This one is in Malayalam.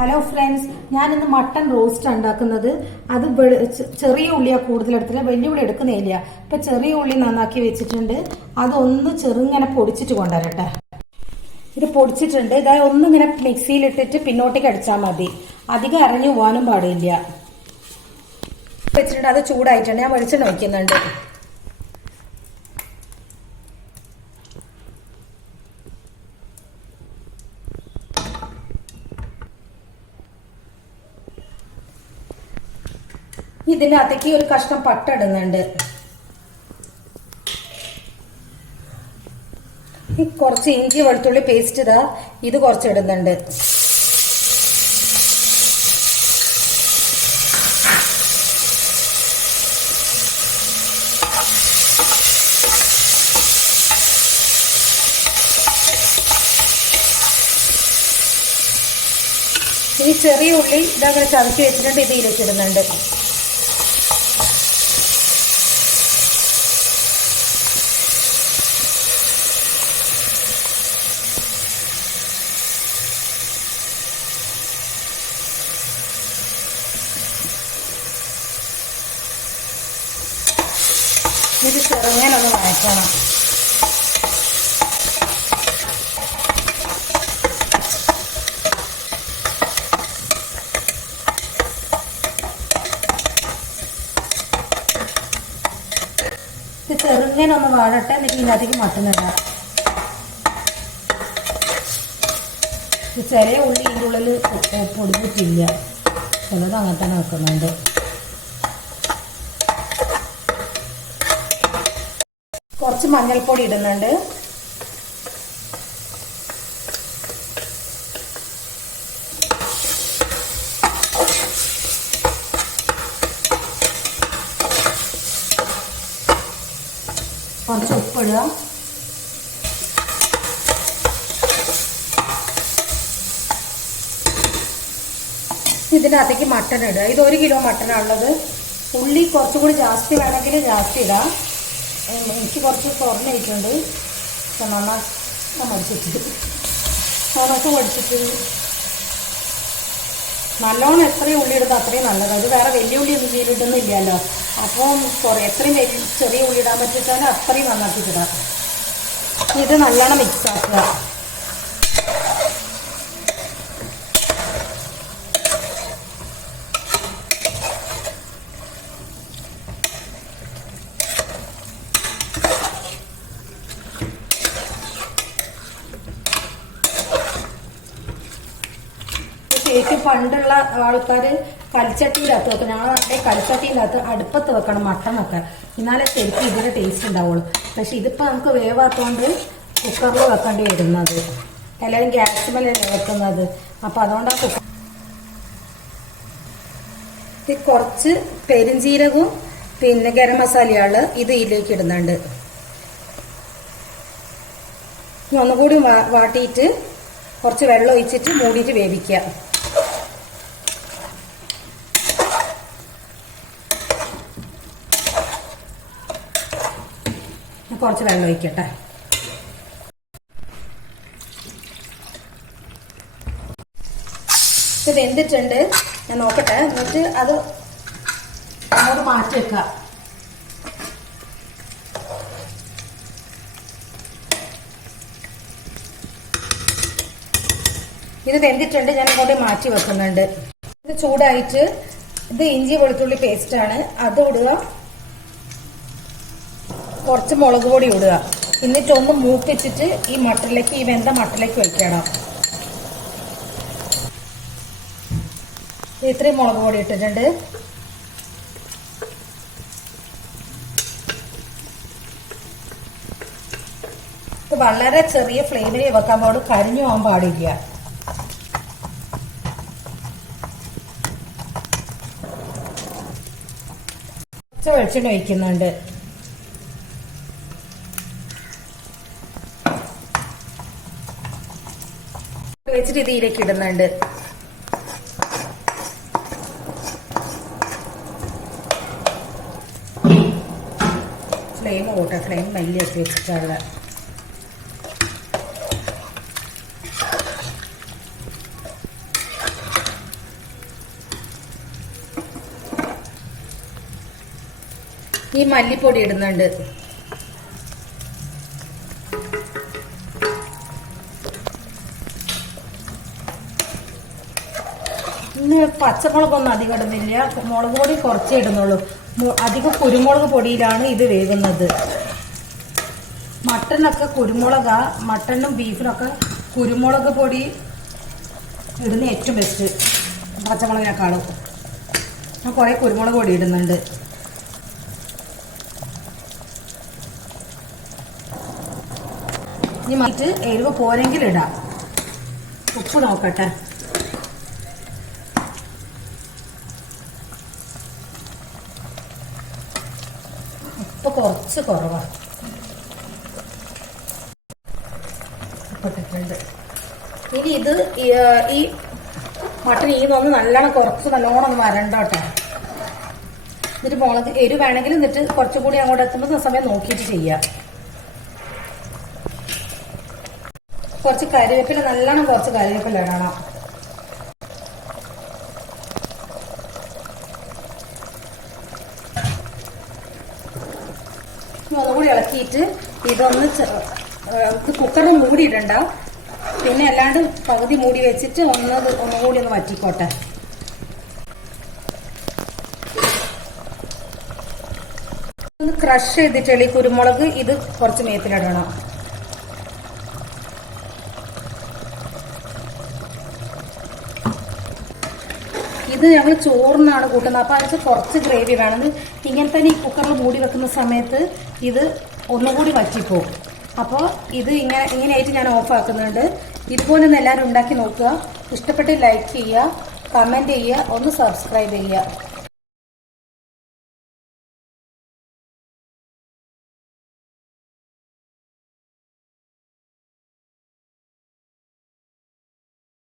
ഹലോ ഫ്രണ്ട്സ്, ഞാനിന്ന് മട്ടൺ റോസ്റ്റ് ഉണ്ടാക്കുന്നത്. അത് ചെറിയ ഉള്ളിയാണ് കൂടുതലെടുത്തില്ല, വലിയ ഉള്ളി എടുക്കുന്നില്ല. ഇപ്പൊ ചെറിയ ഉള്ളി നന്നാക്കി വെച്ചിട്ടുണ്ട്. അതൊന്ന് ചെറുങ്ങനെ പൊടിച്ചിട്ട് കൊണ്ടുവരട്ടെ. ഇത് പൊടിച്ചിട്ടുണ്ട്. ഇതായത് ഒന്നിങ്ങനെ മിക്സിയിലിട്ടിട്ട് പിന്നോട്ടേക്ക് അടിച്ചാൽ മതി. അധികം അരഞ്ഞു പോകാനും പാടില്ല. വെച്ചിട്ടുണ്ട്. അത് ചൂടായിട്ടുണ്ട്. ഞാൻ വെളിച്ചെണ്ണ വയ്ക്കുന്നുണ്ട്. ഇതിനകത്തേക്ക് ഒരു കഷ്ണം പട്ട ഇടുന്നുണ്ട്. കുറച്ച് ഇഞ്ചി വെളുത്തുള്ളി പേസ്റ്റ് ഇത് കുറച്ച് ഇടുന്നുണ്ട്. ഇനി ചെറിയ ഉള്ളി ഇതങ്ങനെ ചതച്ച് വെച്ചിട്ടുണ്ട്. ഇത് ഇതിലേക്ക് ഇടുന്നുണ്ട്. ഇത് ചെറുങ്ങനൊന്ന് വഴറ്റണം. ഇത് ചെറുങ്ങനൊന്ന് വാഴട്ടെ. എന്നിട്ട് ഇതിനകത്തേക്ക് മട്ടൺ ഇടാം. ചെറിയ ഉള്ളി ഇതിൻ്റെ ഉള്ളിൽ പൊടിച്ചിട്ടില്ല. ചിലത് അങ്ങനെ തന്നെ വെക്കുന്നുണ്ട്. കുറച്ച് മഞ്ഞൾപ്പൊടി ഇടുന്നുണ്ട്. കുറച്ച് ഉപ്പിടുക. ഇതിനകത്തേക്ക് മട്ടൺ ഇടുക. ഇത് 1 കിലോ മട്ടനാണുള്ളത്. ഉള്ളി കുറച്ചുകൂടി ജാസ്തി വേണമെങ്കിൽ ജാസ്തി ഇടാം. എനിക്ക് കുറച്ച് കുറഞ്ഞിട്ടുണ്ട്. നന്നാക്കാൻ മടിച്ചിട്ട് നല്ലോണം എത്രയും ഉള്ളി ഇടുന്നത് അത്രയും നല്ലത്. അത് വേറെ വലിയ ഉള്ളി ഒന്നും ചെയ്തിട്ടൊന്നുമില്ലല്ലോ. അപ്പം എത്രയും ചെറിയ ഉള്ളി ഇടാൻ പറ്റിയിട്ടാണ് അത്രയും നന്നാക്കിയിട്ടിടാം. ഇത് നല്ലോണം മിക്സ് ആക്കുക. ശരിക്കും പണ്ടുള്ള ആൾക്കാർ കൽച്ചട്ടിയിലകത്ത് വെക്കും. ഞങ്ങളുടെ നാട്ടിൽ കൽച്ചട്ടിയിലകത്ത് അടുപ്പത്ത് വെക്കണം മട്ടൺ വെക്കാൻ. എന്നാലേ ശരിക്കും ഇതിൻ്റെ ടേസ്റ്റ് ഉണ്ടാവുള്ളൂ. പക്ഷെ ഇതിപ്പോൾ നമുക്ക് വേവാത്തോണ്ട് കുക്കറിൽ വെക്കേണ്ടി വരുന്നത്. എല്ലാവരും ഗ്യാസുമല്ലേ വെക്കുന്നത്. അപ്പം അതുകൊണ്ടാണ് കുക്കർ. ഇത് കുറച്ച് പെരിഞ്ജീരകവും പിന്നെ ഗരം മസാലയാണ് ഇത് ഇതിലേക്ക് ഇടുന്നുണ്ട്. ഒന്നുകൂടി വാട്ടിയിട്ട് കുറച്ച് വെള്ളം ഒഴിച്ചിട്ട് മൂടിയിട്ട് വേവിക്കുക. കുറച്ച് വെള്ളം ഒഴിക്കട്ടെ. ഇത് വെന്തിട്ടുണ്ട്. ഞാൻ നോക്കട്ടെ. എന്നിട്ട് അത് അങ്ങോട്ട് മാറ്റി വെക്കുക. ഇത് വെന്തിട്ടുണ്ട്. ഞാൻ ഇങ്ങോട്ട് മാറ്റി വെക്കുന്നുണ്ട്. ഇത് ചൂടായിട്ട് ഇത് ഇഞ്ചി വെളുത്തുള്ളി പേസ്റ്റാണ്. അത് ഇടുക. കുറച്ച് മുളക് പൊടി ഇടുക. എന്നിട്ടൊന്ന് മൂപ്പിച്ചിട്ട് ഈ മട്ടണിലേക്ക്, ഈ വെന്ത മട്ടണിലേക്ക് വയ്ക്കണം. ഇത്രയും മുളക് പൊടി ഇട്ടിട്ടുണ്ട്. ഇത് വളരെ ചെറിയ ഫ്ലെയിമിൽ വെക്കാൻ പാടും. കരിഞ്ഞു പോകാൻ പാടില്ല. കുറച്ച് വെളിച്ചെണ്ണ ഒഴിക്കുന്നുണ്ട്. വെച്ചിട്ട് ഇതിലേക്ക് ഇടുന്നുണ്ട്. ഫ്ലെയിം കൂട്ടാം. ഫ്ലെയിം മല്ലിയൊക്കെ വെച്ചിട്ടുള്ള ഈ മല്ലിപ്പൊടി ഇടുന്നുണ്ട്. ഇന്ന് പച്ചമുളകൊന്നും അധികം ഇടുന്നില്ല, മുളക് പൊടി കുറച്ചേ ഇടുന്നുള്ളൂ. അധികം കുരുമുളക് പൊടിയിലാണ് ഇത് വേകുന്നത്. മട്ടനൊക്കെ കുരുമുളകാ, മട്ടനും ബീഫിനൊക്കെ കുരുമുളക് പൊടി ഇടുന്ന ഏറ്റവും ബെസ്റ്റ് പച്ചമുളകിനെക്കാളും. ഞാൻ കുറേ കുരുമുളക് പൊടി ഇടുന്നുണ്ട്. ഇനി മറ്റ് എരിവ് പോരെങ്കിൽ ഇടാം. ഉപ്പ് നോക്കട്ടെ. ഉപ്പ് കുറച്ച് കുറവാണ്. ഇട്ടിട്ടുണ്ട്. ഇനി ഇത് ഈ മട്ടൻ ഒന്ന് നല്ലോണം കുറച്ച് നല്ലോണം ഒന്ന് വരണ്ടോട്ടെ. എന്നിട്ട് മുളക് എരിവ് വേണമെങ്കിൽ എന്നിട്ട് കുറച്ചും കൂടി അങ്ങോട്ട് എത്തുമ്പോൾ സമയം നോക്കിയിട്ട് ചെയ്യാം. കുറച്ച് കരിവേപ്പില, നല്ലോണം കുറച്ച് കരിവേപ്പില ഇടണം. ഒന്നുകൂടി ഇളക്കിയിട്ട് ഇതൊന്ന് കുക്കറിൽ മൂടിയിടണ്ട, പിന്നെ അല്ലാണ്ട് പകുതി മൂടി വെച്ചിട്ട് ഒന്നുകൂടി ഒന്ന് വറ്റിക്കോട്ടെ. ഒന്ന് ക്രഷ് ചെയ്തിട്ടുള്ള ഈ കുരുമുളക് ഇത് കുറച്ച് മേത്തിലിടണം. ഇത് ഞങ്ങൾ ചോറിനാണ് കൂട്ടുന്നത്. അപ്പൊ അതിന് കുറച്ച് ഗ്രേവി വേണം. ഇങ്ങനെ തന്നെ ഈ കുക്കറിൽ മൂടി വെക്കുന്ന സമയത്ത് ഇത് ഒന്നുകൂടി വറ്റിപ്പോവും. അപ്പോൾ ഇത് ഇങ്ങനെയായിട്ട് ഞാൻ ഓഫ് ആക്കുന്നുണ്ട്. ഇതുപോലെ ഒന്ന് എല്ലാവരും ഉണ്ടാക്കി നോക്കുക. ഇഷ്ടപ്പെട്ട് ലൈക്ക് ചെയ്യുക, കമന്റ് ചെയ്യുക, ഒന്ന് സബ്സ്ക്രൈബ് ചെയ്യുക.